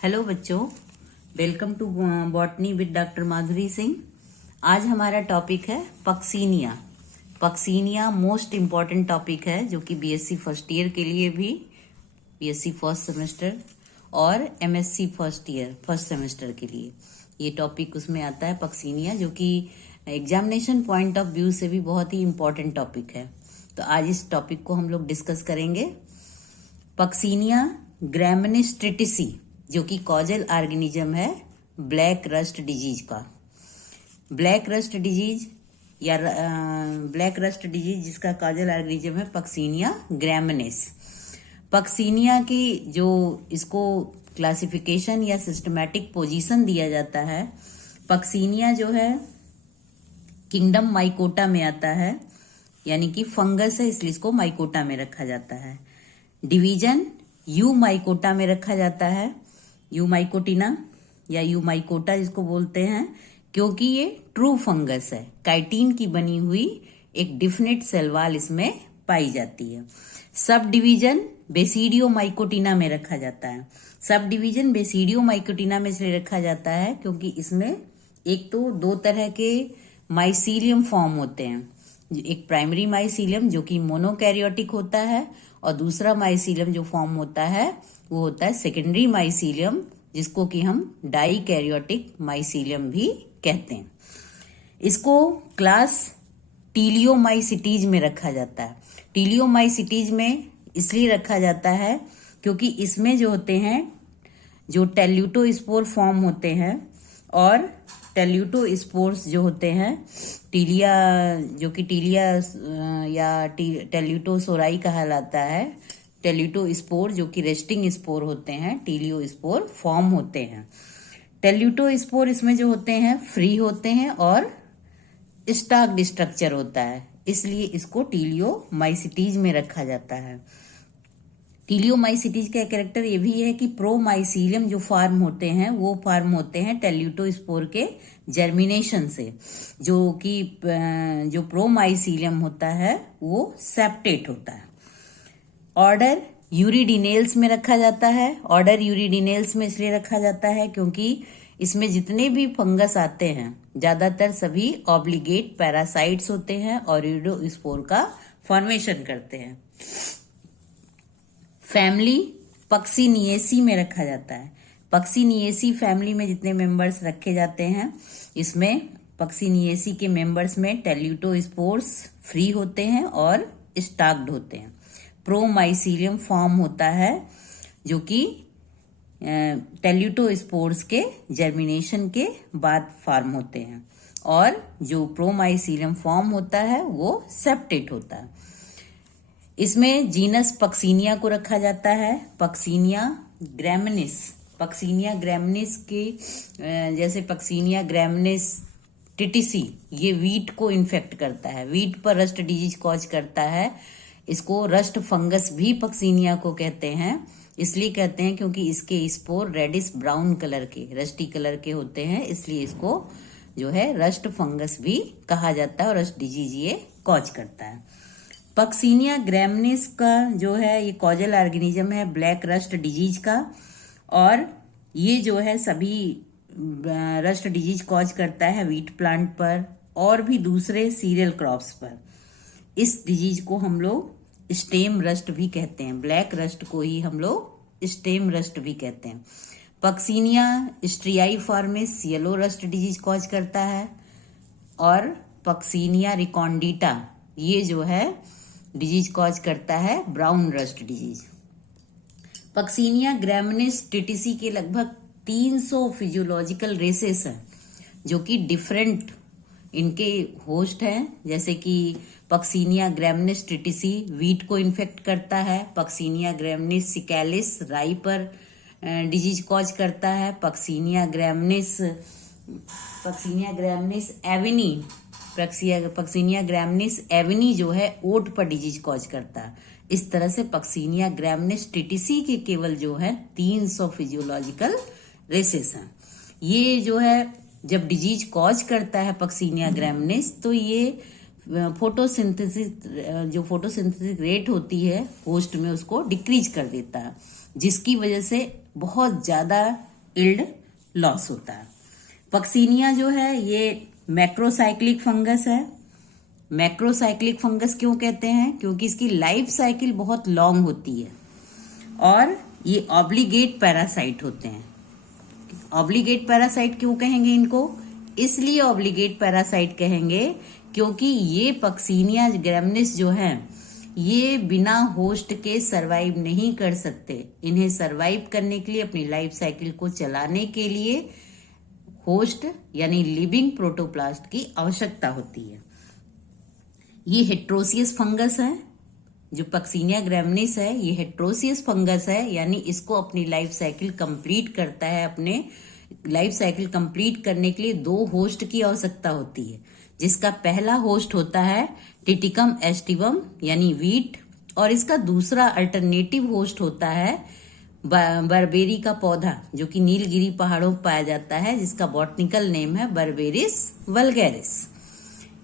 Hello बच्चों, welcome to botany with doctor Madhuri Singh. आज हमारा टॉपिक है Puccinia. Puccinia most important topic है जो कि बीएससी फर्स्ट ईयर के लिए भी, बीएससी फर्स्ट सेमेस्टर और एमएससी फर्स्ट सेमेस्टर के लिए ये टॉपिक उसमें आता है पक्सीनिया, जो कि एग्जामिनेशन पॉइंट ऑफ व्यू से भी बहुत ही इम्पॉर्टेंट टॉपिक है। तो आज इस टॉपिक को हम लोग डिस्कस करेंगे। पक्सीनिया ग्रैमिनिस्ट्रेटिसी जो कि कॉजल ऑर्गेनिज्म है ब्लैक रस्ट डिजीज का। ब्लैक रस्ट डिजीज या ब्लैक रस्ट डिजीज जिसका कॉजल ऑर्गेनिज्म है पक्सीनिया ग्रैमिनिस। पक्सीनिया की जो इसको क्लासिफिकेशन या सिस्टमैटिक पोजीशन दिया जाता है, पक्सीनिया जो है किंगडम माइकोटा में आता है, यानी कि फंगस है इसलिए इसको माइकोटा में रखा जाता है। डिवीजन यू माइकोटा में रखा जाता है, यू माइकोटिना या यू माइकोटा जिसको बोलते हैं, क्योंकि ये ट्रू फंगस है। काइटिन की बनी हुई एक डिफिनिट सेल वॉल इसमें पाई जाती है। सब डिवीजन बेसिडियो माइकोटिना में रखा जाता है। सब डिवीजन बेसिडियो माइकोटिना में इसलिए रखा जाता है क्योंकि इसमें एक तो दो तरह के माइसीलियम फॉर्म होते हैं। एक प्राइमरी माइसीलियम जो कि मोनोकैरियोटिक होता है और दूसरा माइसीलियम जो फॉर्म होता है वो होता है सेकेंडरी माइसीलियम, जिसको कि हम डाइकैरियोटिक माइसीलियम भी कहते हैं। इसको क्लास टीलियोमाइसिटीज में रखा जाता है। टीलियोमाइसिटीज में इसलिए रखा जाता है क्योंकि इसमें जो होते हैं जो टेल्यूटोस्पोर फॉर्म होते हैं, और टेल्यूटोस्पोर्स जो होते हैं टीलिया जो कि टीलिया या टेल्यूटोसोराई कहलाता है। टेल्यूटोस्पोर जो कि रेस्टिंग स्पोर होते हैं, टीलियोस्पोर फॉर्म होते हैं। टेल्यूटोस्पोर इसमें जो होते हैं फ्री होते हैं और स्टॉक्ड स्ट्रक्चर होता है, इसलिए इसको टीलियोमाइसिटीज में रखा जाता है। टीलियोमाइसिटीज का कैरेक्टर ये भी है कि प्रोमाइसीलियम जो फॉर्म होते हैं वो फॉर्म होते हैं टेल्यूटोस्पोर के जर्मिनेशन से, जो कि जो प्रोमाइसीलियम होता है वो सेप्टेट होता है। ऑर्डर यूरिडिनेल्स में रखा जाता है। ऑर्डर यूरिडिनेल्स में इसलिए रखा जाता है क्योंकि इसमें जितने भी फंगस आते हैं ज्यादातर सभी ऑब्लिगेट पैरासाइट्स होते हैं और यूरिडोस्पोर का फॉर्मेशन करते हैं। फैमिली पक्सीनिएसी में रखा जाता है। पक्सीनिएसी फैमिली में जितने मेंबर्स रखे जाते हैं, इसमें पक्सीनिएसी के मेंबर्स में टेल्यूटोस्पोर्स फ्री होते हैं और स्टॉक्ड होते हैं। प्रोमाइसीलियम फॉर्म होता है जो कि टेल्यूटोस्पोर्स के जर्मिनेशन के बाद फॉर्म होते हैं, और जो प्रोमाइसीलियम फॉर्म होता है वो सेप्टेट होता है। इसमें जीनस पक्सीनिया को रखा जाता है। पक्सीनिया ग्रैमिनिस, पक्सीनिया ग्रैमिनिस के जैसे पक्सीनिया ग्रैमिनिस टिटिसी ये वीट को इन्फेक्ट करता है, वीट पर रस्ट डिजीज कॉज करता है। इसको रस्ट फंगस भी पक्सीनिया को कहते हैं, इसलिए कहते हैं क्योंकि इसके स्पोर रेडिश ब्राउन कलर के, रस्टी कलर के होते हैं, इसलिए इसको जो है रस्ट फंगस भी कहा जाता है और रस्ट डिजीज ये कॉज करता है। पक्सीनिया ग्रैमिनिस का जो है ये कॉजल ऑर्गेनिज्म है ब्लैक रस्ट डिजीज का, और ये जो है सभी रस्ट डिजीज कॉज करता है व्हीट प्लांट पर और भी दूसरे सीरियल क्रॉप्स पर। इस डिजीज को हम लोग स्टेम रस्ट भी कहते हैं। ब्लैक रस्ट को ही हम लोग स्टेम रस्ट भी कहते हैं। Puccinia striiformis yellow rust disease cause करता है, और पक्सीनिया रिकॉन्डिटा ये जो है डिजीज कॉज करता है ब्राउन रस्ट डिजीज। पक्सीनिया ग्रैमिनिस टिटिसी के लगभग 300 फिजियोलॉजिकल रेसेस हैं जो कि डिफरेंट इनके होस्ट हैं, जैसे कि पक्सीनिया ग्रैमिनिस टिटिसी वीट को इन्फेक्ट करता है। पक्सीनिया ग्रैमिनिस सिकैलिस राई पर डिजीज कॉज करता है। पक्सीनिया ग्रैमिनिस एविनी, पक्सीनिया ग्रैमिनिस एविनी जो है ओट पर डिजीज कॉज करता है। इस तरह से पक्सीनिया ग्रैमिनिस टिटिसी के केवल जो है 300 फिजियोलॉजिकल रेसेस हैं। ये जो है जब डिजीज कॉज करता है पक्सीनिया ग्रैमिनिस, तो ये जो फोटोसिंथेसिस रेट होती है होस्ट में उसको डिक्रीज कर देता है, जिसकी वजह से बहुत ज्यादा इल्ड लॉस होता है। पक्सीनिया जो है ये मैक्रोसाइक्लिक फंगस है। मैक्रोसाइक्लिक फंगस क्यों कहते हैं? क्योंकि इसकी लाइफ साइकिल बहुत लॉन्ग होती है और ये ऑब्लिगेट पैरासाइट होते हैं। ऑब्लिगेट पैरासाइट क्यों कहेंगे इनको? इसलिए ऑब्लिगेट पैरासाइट कहेंगे क्योंकि ये पक्सीनिया ग्रामिनिस जो है ये बिना होस्ट के सरवाइव नहीं कर सकते। इन्हें सरवाइव करने के लिए, अपनी लाइफ साइकिल को चलाने के लिए होस्ट यानी लिविंग प्रोटोप्लास्ट की आवश्यकता होती है। ये हेट्रोसियस फंगस है। जो पक्सीनिया ग्रामिनिस है ये हेट्रोसियस फंगस है, यानी इसको अपनी लाइफ साइकिल कंप्लीट करता है। अपने लाइफ साइकिल कंप्लीट करने के लिए 2 होस्ट की आवश्यकता होती है, जिसका पहला होस्ट होता है टिटिकम एस्टिवम यानी वीट, और इसका दूसरा अल्टरनेटिव होस्ट होता है बर्बेरी का पौधा, जो कि नीलगिरी पहाड़ों पर पाया जाता है, जिसका बॉटनिकल नेम है बर्बेरिस वल्गैरिस।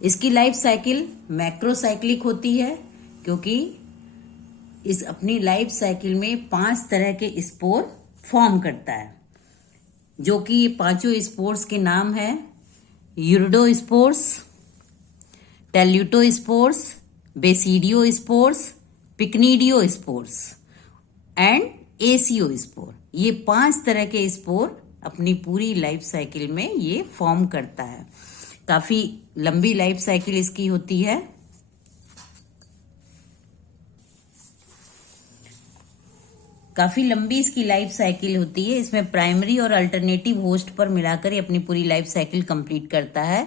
इसकी लाइफ साइकिल मैक्रोसाइक्लिक होती है क्योंकि इस अपनी लाइफ साइकिल में 5 तरह के स्पोर फॉर्म करता है, जो कि ये 5 स्पोर्स के नाम है यूरिडोस्पोर्स, टेल्यूटोस्पोर्स, बेसिडियोस्पोर्स, पिक्निडियोस्पोर्स एंड एसियोस्पोर। ये 5 तरह के स्पोर अपनी पूरी लाइफ साइकिल में ये फॉर्म करता है। काफी लंबी लाइफ साइकिल इसकी होती है। काफी लंबी इसकी लाइफ साइकिल होती है। इसमें प्राइमरी और अल्टरनेटिव होस्ट पर मिलाकर ये अपनी पूरी लाइफ साइकिल कंप्लीट करता है।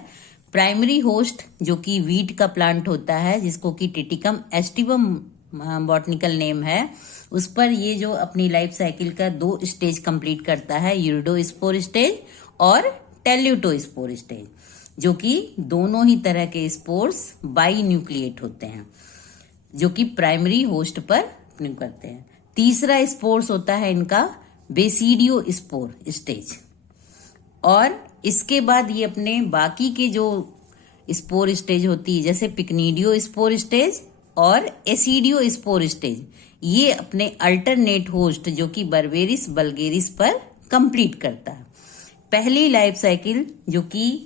प्राइमरी होस्ट जो कि वीट का प्लांट होता है, जिसको कि टिटिकम एस्टिवम बॉटनिकल नेम है, उस पर ये जो अपनी लाइफ साइकिल का 2 स्टेज कंप्लीट करता है, यूरिडोस्पोर स्टेज और टेल्यूटोस्पोर स्टेज, जो कि दोनों ही तरह के स्पोर्स बाई न्यूक्लिएट होते हैं, जो कि प्राइमरी होस्ट पर करते हैं। तीसरा स्पोर्स होता है इनका बेसिडियोस्पोर स्टेज, और इसके बाद ये अपने बाकी के जो स्पोर स्टेज होती है, जैसे पिक्निडियोस्पोर स्टेज और एसिडियोस्पोर स्टेज, ये अपने अल्टरनेट होस्ट जो कि बर्बेरिस वल्गैरिस पर कंप्लीट करता है। पहली लाइफ साइकिल जो कि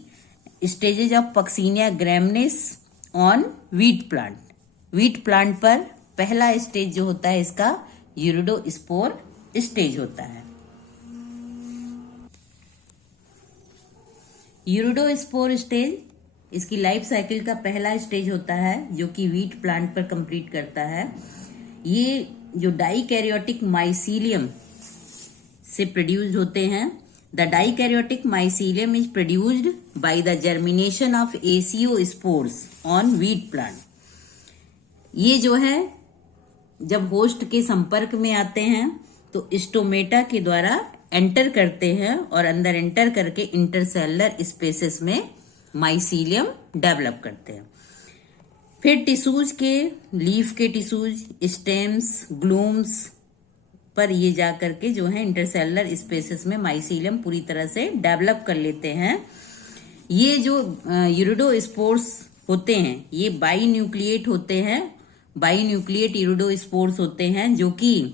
stages of Puccinia ग्रामिनिस on wheat plant. Wheat plant पर पहला स्टेज जो होता है इसका यूरिडोस्पोर स्टेज होता है। यूरिडोस्पोर स्टेज इसकी लाइफ साइकिल का पहला स्टेज होता है, जो कि वीट प्लांट पर कंप्लीट करता है। ये जो डाइकैरियोटिक माइसीलियम से प्रोड्यूस्ड होते हैं। The dikaryotic mycelium is produced by the germination of aeciospores on wheat plant. ये जो है जब होस्ट के संपर्क में आते हैं तो स्टोमेटा के द्वारा एंटर करते हैं और अंदर एंटर करके इंटरसेलुलर स्पेसेस में माइसीलियम डेवलप करते हैं। फिर टिश्यूज के, लीफ के टिश्यूज, स्टेम्स, ग्लूम्स पर ये जा करके जो है इंटरसेलुलर स्पेसेस में माइसीलियम पूरी तरह से डेवलप कर लेते हैं। ये जो यूरिडोस्पोर्स होते हैं ये बाई न्यूक्लिएट होते हैं। बाई न्यूक्लिएट यूरिडोस्पोर्स होते हैं, जो कि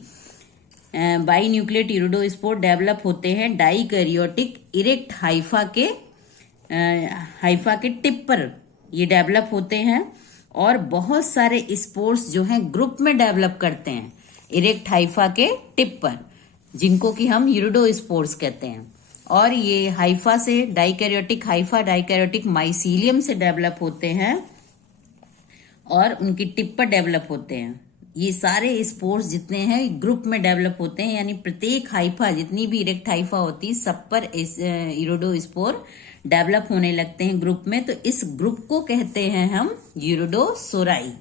बाई न्यूक्लिएट यूरिडोस्पोर डेवलप होते हैं डाइकैरियोटिक इरेक्ट हाइफा के टिप पर ये डेवलप होते हैं, और बहुत सारे स्पोर्स जो हैं ग्रुप में डेवलप करते हैं इरेक्ट हाइफा के टिप पर, जिनको कि हम यूरिडोस्पोर्स कहते हैं। और ये हाइफा से डाइकैरियोटिक हाइफा डाइकैरियोटिक माइसीलियम से डेवलप होते हैं और उनकी टिप पर डेवलप होते हैं। ये सारे स्पोर्स जितने हैं ग्रुप में डेवलप होते हैं, यानी प्रत्येक हाइफा, जितनी भी इरेक्ट हाइफा होती है सब पर यूरिडोस्पोर डेवलप होने लगते हैं ग्रुप में। तो इस ग्रुप को कहते हैं हम यूरिडोसोराई।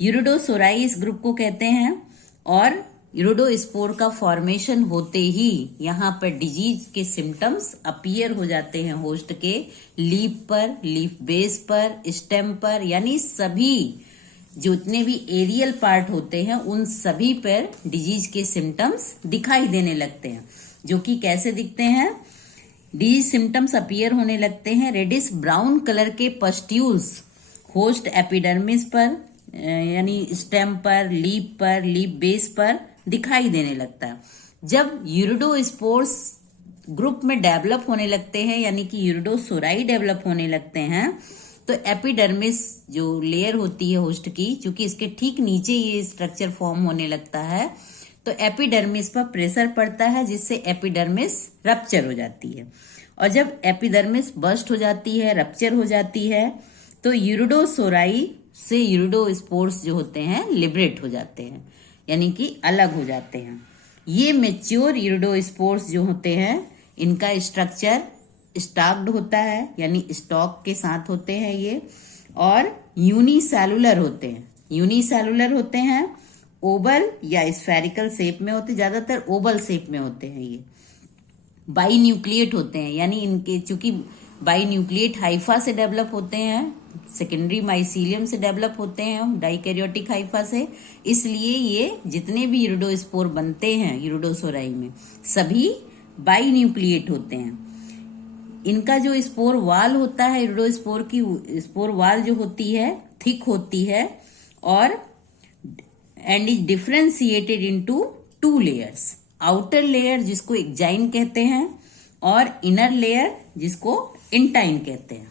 यूरिडोसोराई इस ग्रुप को कहते हैं। और यूरिडोस्पोर का फॉर्मेशन होते ही यहाँ पर डिजीज के सिम्टम्स अपीयर हो जाते हैं होस्ट के लीफ पर, लीफ बेस पर, स्टेम पर, यानी सभी जितने भी एरियल पार्ट होते हैं उन सभी पर डिजीज के सिम्टम्स दिखाई देने लगते हैं। जो कि कैसे दिखते हैं? डिजीज सिम्टम्स अपीयर होने लगते हैं रेडिश ब्राउन कलर के पस्ट्यूल्स होस्ट एपिडर्मिस पर, यानी स्टेम पर, लीफ बेस पर दिखाई देने लगता है। जब यूरिडोस्पोर्स ग्रुप में डेवलप होने लगते हैं, यानी कि यूरिडोसोराई डेवलप होने लगते हैं, तो एपिडर्मिस जो लेयर होती है होस्ट की, चूंकि इसके ठीक नीचे ये स्ट्रक्चर फॉर्म होने लगता है, तो एपिडर्मिस पर प्रेशर पड़ता है जिससे एपिडर्मिस रप्चर हो जाती है। और जब एपिडर्मिस बर्स्ट हो जाती है, रप्चर हो जाती है, तो यूरिडोसोराई से यूरिडोस्पोर्स जो होते हैं लिबरेट हो जाते हैं, यानी कि अलग हो जाते हैं। ये मैच्योर यूरिडोस्पोर्स जो होते हैं, इनका स्ट्रक्चर स्टॉक्ड होता है, यानी स्टॉक के साथ होते हैं ये, और यूनिसेलुलर होते हैं। यूनिसेलुलर होते हैं, ओवल या स्फेरिकल शेप में होते, ज्यादातर ओवल शेप में होते हैं ये। बाई न्यूक्लिएट होते हैं, यानी इनके चूंकि बाई न्यूक्लिएट हाइफा से डेवलप होते हैं, सेकेंडरी माइसीलियम से डेवलप होते हैं, डाइकैरियोटिक हाइफा से, इसलिए ये जितने भी यूरिडोस्पोर बनते हैं यूरिडोसोराई में सभी बाई न्यूक्लिएट होते हैं। इनका जो स्पोर वाल होता है, यूरिडोस्पोर की स्पोर वाल जो होती है थिक होती है, और and is differentiated into 2 layers. Outer layer जिसको एक्जाइन कहते हैं, और इनर लेयर जिसको इंटाइन कहते हैं।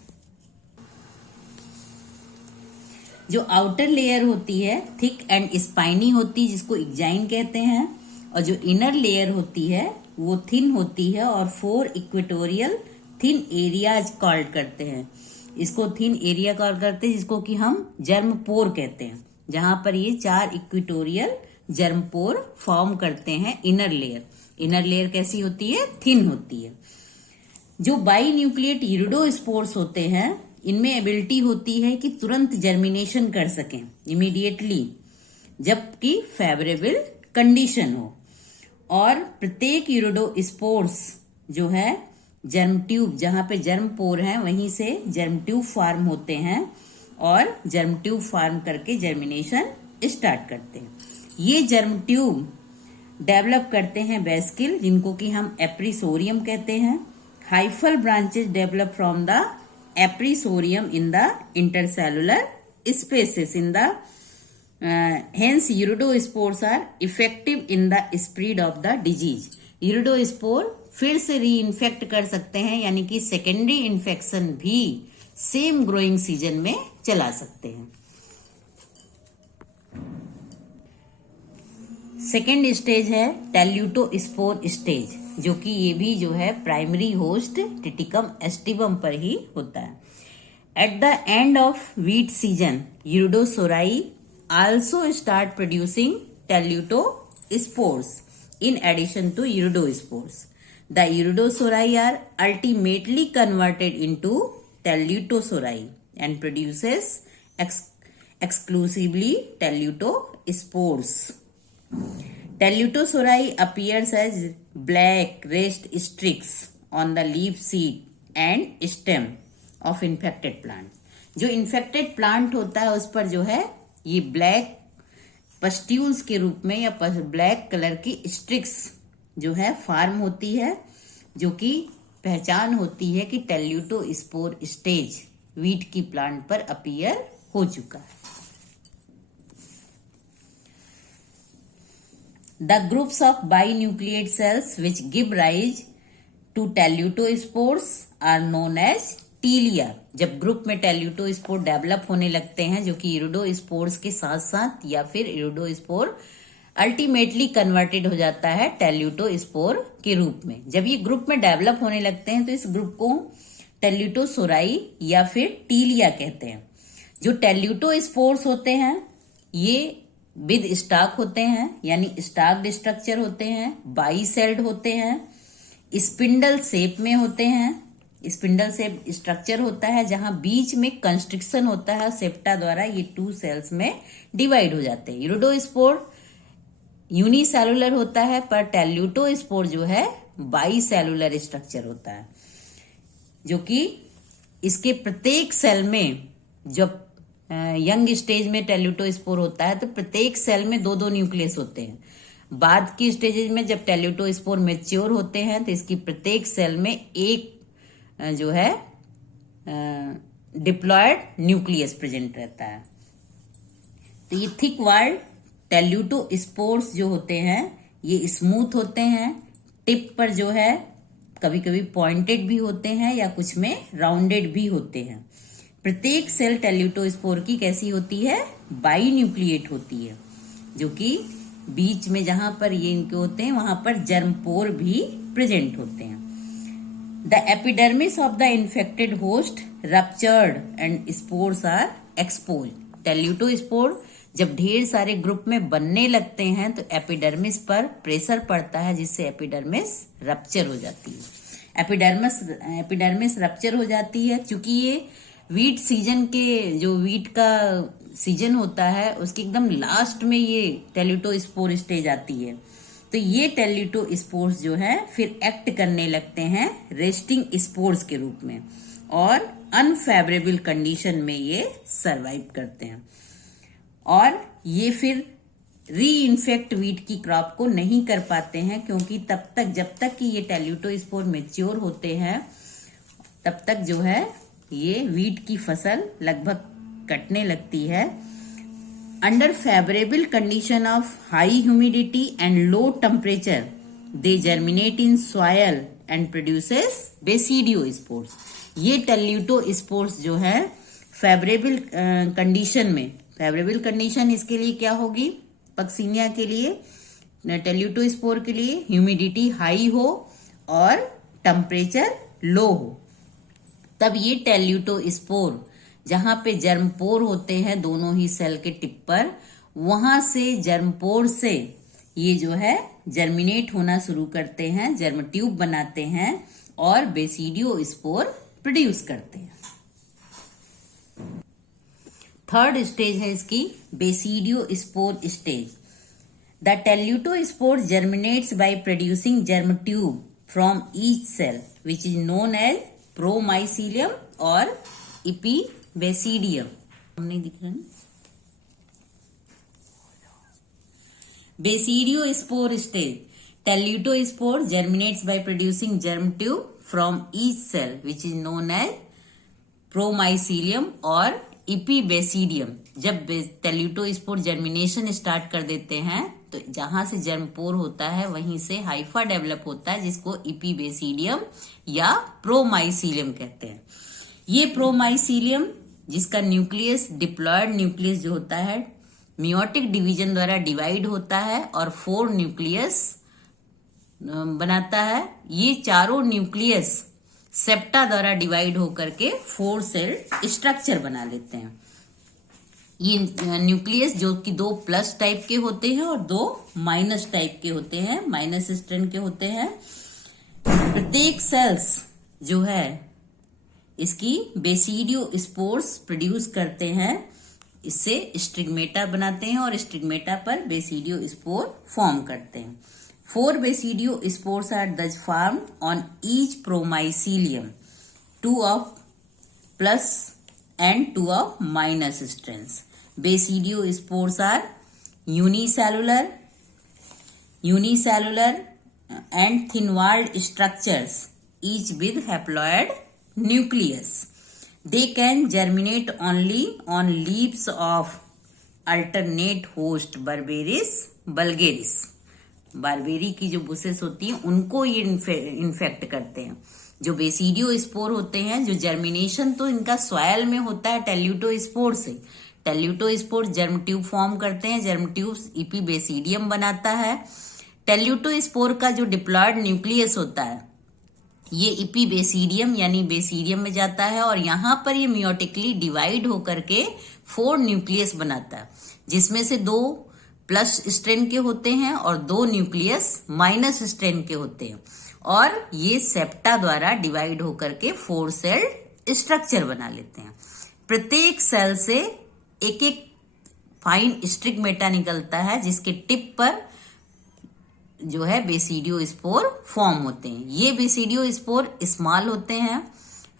जो आउटर लेयर होती है थिक एंड स्पाइनी होती है, जिसको एक्जाइन कहते हैं, और जो इनर लेयर होती है वो थिन होती है, और 4 इक्वेटोरियल थिन एरियाज कॉल्ड करते हैं। इसको थिन एरिया कॉल करते हैं, जिसको कि हम जर्म पोर कहते हैं, जहां पर ये 4 इक्वेटोरियल जर्म पोर फॉर्म करते हैं। इनर लेयर कैसी होती है? थिन होती है। जो बाई न्यूक्लिएट यूरिडोस्पोर्स होते हैं, इनमें एबिलिटी होती है कि तुरंत जर्मिनेशन कर सकें इमीडिएटली, जबकि फेवरेबल कंडीशन हो। और प्रत्येक यूरिडोस्पोर्स जो है जर्म ट्यूब, जहां पे जर्म पोर हैं वहीं से जर्म ट्यूब फॉर्म होते हैं, और जर्म ट्यूब फॉर्म करके जर्मिनेशन स्टार्ट करते हैं। ये जर्म ट्यूब डेवलप करते हैं वेस्किल, जिनको कि हम एप्रीसोरियम कहते हैं। Hyphal branches develop from the appressorium in the intercellular spaces in the hence uredospores are effective in the spread of the disease. Uredospore फिर से री इन्फेक्ट कर सकते हैं, यानी कि सेकेंडरी इन्फेक्शन भी सेम ग्रोइंग सीजन में चला सकते हैं। सेकेंड स्टेज है टेल्यूटोस्पोर स्टेज, जो कि ये भी जो है प्राइमरी होस्ट टिटिकम एस्टिवम पर ही होता है। At the end of wheat season uredosori also start producing tellutospores in addition to iridospores. The iridosorai are ultimately converted into tellutosorai and produces exclusively tellutospores. Tellutosorai appears as black rest streaks on the leaf, seed and stem of infected plant. जो infected plant होता है उस पर जो है ये black pustules के रूप में या ब्लैक कलर की स्ट्रिक्स जो है फॉर्म होती है, जो कि पहचान होती है कि टेल्यूटोस्पोर स्टेज वीट की प्लांट पर अपीयर हो चुका है। The groups of binucleate cells which give rise to teleutospores are known as telia. जब ग्रुप में टेल्यूटोस्पोर डेवलप होने लगते हैं, जो कि यूरिडोस्पोर्स के साथ साथ या फिर यूरिडोस्पोर अल्टीमेटली कन्वर्टेड हो जाता है टेल्यूटोस्पोर के रूप में। जब ये ग्रुप में डेवलप होने लगते हैं तो इस ग्रुप को टेल्यूटोसोराई या फिर टीलिया कहते हैं। जो टेल्यूटोस्पोर्स होते हैं ये विद स्टॉक होते हैं, यानी स्टॉक्ड स्ट्रक्चर होते हैं, बाई सेल्ड होते हैं, स्पिंडल शेप में होते हैं। स्पिंडल शेप स्ट्रक्चर होता है जहां बीच में कंस्ट्रिक्शन होता है, सेप्टा द्वारा ये 2 सेल्स में डिवाइड हो जाते हैं। यूरिडोस्पोर यूनिसेलुलर होता है, पर टेल्यूटोस्पोर जो है बाई सेलुलर स्ट्रक्चर होता है, जो कि इसके प्रत्येक सेल में, जब यंग स्टेज में टेल्यूटोस्पोर होता है तो प्रत्येक सेल में 2-2 न्यूक्लियस होते हैं। बाद की स्टेजेस में जब टेल्यूटोस्पोर मैच्योर होते हैं तो इसकी प्रत्येक सेल में एक जो है डिप्लॉयड न्यूक्लियस प्रेजेंट रहता है। तो ये थिक वॉल्ड टेल्यूटोस्पोर्स जो होते हैं ये स्मूथ होते हैं, टिप पर जो है कभी कभी पॉइंटेड भी होते हैं या कुछ में राउंडेड भी होते हैं। प्रत्येक सेल टेल्यूटोस्पोर की कैसी होती है? बाई न्यूक्लिएट होती है, जो कि बीच में जहां पर ये इनके होते हैं वहां पर जर्मपोर भी प्रेजेंट होते हैं। The epidermis of the infected host ruptured and spores are expose. Teleutospore जब ढेर सारे ग्रुप में बनने लगते हैं तो एपिडर्मिस पर प्रेशर पड़ता है, जिससे एपिडर्मिस रप्चर हो जाती है। एपिडर्मिस रप्चर हो जाती है क्योंकि ये वीट सीजन के, जो वीट का सीजन होता है उसके एकदम लास्ट में ये टेल्यूटोस्पोर स्टेज आती है। तो ये टेल्यूटोस्पोर्स जो है फिर एक्ट करने लगते हैं रेस्टिंग स्पोर्स के रूप में और अनफेवरेबल कंडीशन में ये सरवाइव करते हैं, और ये फिर री इन्फेक्ट वीट की क्रॉप को नहीं कर पाते हैं, क्योंकि तब तक, जब तक कि ये टेल्यूटोस्पोर मैच्योर होते हैं तब तक जो है ये वीट की फसल लगभग कटने लगती है। Under favourable condition of high humidity and low temperature they germinate in soil and produces basidiospores. ये टेल्यूटोस्पोर्स जो है फेवरेबल कंडीशन में, फेवरेबल कंडीशन इसके लिए क्या होगी? पक्सीनिया के लिए, टेल्यूटोस्पोर के लिए ह्यूमिडिटी हाई हो और टेम्परेचर लो हो, तब ये टेल्यूटोस्पोर जहां पे जर्मपोर होते हैं दोनों ही सेल के टिप पर, वहां से जर्मपोर से ये जो है जर्मिनेट होना शुरू करते हैं, जर्म ट्यूब बनाते हैं और बेसिडियोस्पोर प्रोड्यूस करते हैं। थर्ड स्टेज है इसकी basidiospore stage. The teleutospore germinates by producing germ tube from each cell which is known as promycelium और इपीबेसिडियम। नहीं दिख रहा है? Basidiospore stage, teleutospore germinates by producing germ tube from each cell which is known as promycelium और epibasidium. जब टेल्यूटोस्पोर germination start कर देते हैं तो जहां से जर्मपोर होता है वहीं से हाइफा डेवलप होता है, जिसको इपीबेसिडियम या प्रोमाइसीलियम कहते हैं। ये प्रोमाइसीलियम, जिसका न्यूक्लियस डिप्लॉयड न्यूक्लियस जो होता है मियोटिक डिवीजन द्वारा डिवाइड होता है और 4 न्यूक्लियस बनाता है। ये चारों न्यूक्लियस सेप्टा द्वारा डिवाइड होकर के 4 सेल स्ट्रक्चर बना लेते हैं। ये न्यूक्लियस जो कि 2 प्लस टाइप के होते हैं और 2 माइनस टाइप के होते हैं, माइनस स्ट्रैंड के होते हैं। प्रत्येक सेल्स जो है इसकी बेसिडियोस्पोर्स प्रोड्यूस करते हैं, इससे स्टिग्मेटा बनाते हैं और स्टिग्मेटा पर बेसिडियोस्पोर फॉर्म करते हैं। 4 basidiospores are thus formed on each promycelium, 2 of plus and 2 of minus strands. Besidiospores are unicellular and thin-walled structures, each with haploid nucleus. They can germinate only on leaves of alternate host Berberis vulgaris. Barberry की जो buses होती हैं उनको ये infect करते हैं। जो basidiospore होते हैं, जो जर्मिनेशन तो इनका सॉयल में होता है टेल्यूटोस्पोर से। टेल्यूटोस्पोर जर्म ट्यूब फॉर्म करते हैं, जर्म ट्यूब इपीबेसिडियम बनाता है। टेल्यूटोस्पोर का जो डिप्लॉयड न्यूक्लियस होता है ये इपीबेसिडियम यानी बेसिडियम में जाता है और यहाँ पर ये मियोटिकली डिवाइड होकर के 4 न्यूक्लियस बनाता है, जिसमें से 2 प्लस स्ट्रेन के होते हैं और 2 न्यूक्लियस माइनस स्ट्रेन के होते हैं, और ये सेप्टा द्वारा डिवाइड होकर के 4 सेल स्ट्रक्चर बना लेते हैं। प्रत्येक सेल से एक एक फाइन स्टिग्मेटा निकलता है, जिसके टिप पर जो है बेसिडियोस्पोर फॉर्म होते हैं। ये बेसिडियोस्पोर स्मॉल होते हैं,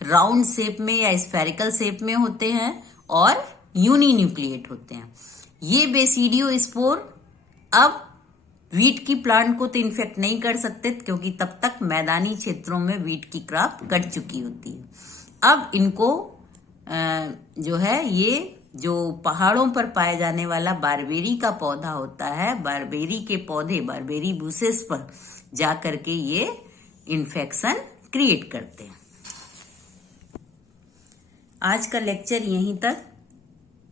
राउंड शेप में या स्फेरिकल शेप में होते हैं और यूनिन्यूक्लिएट होते हैं। ये बेसिडियोस्पोर अब वीट की प्लांट को तो इन्फेक्ट नहीं कर सकते, क्योंकि तब तक मैदानी क्षेत्रों में वीट की क्रॉप कट चुकी होती है। अब इनको जो है ये जो पहाड़ों पर पाए जाने वाला बारबेरी का पौधा होता है, बारबेरी के पौधे, बारबेरी बुसेस पर जा करके ये इन्फेक्शन क्रिएट करते हैं। आज का लेक्चर यहीं तक।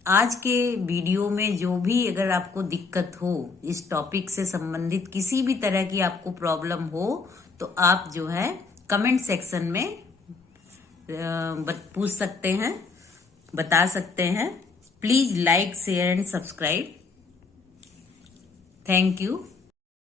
आज के वीडियो में जो भी अगर आपको दिक्कत हो, इस टॉपिक से संबंधित किसी भी तरह की आपको प्रॉब्लम हो, तो आप जो है कमेंट सेक्शन में पूछ सकते हैं, बता सकते हैं। Please like, share and subscribe. Thank you.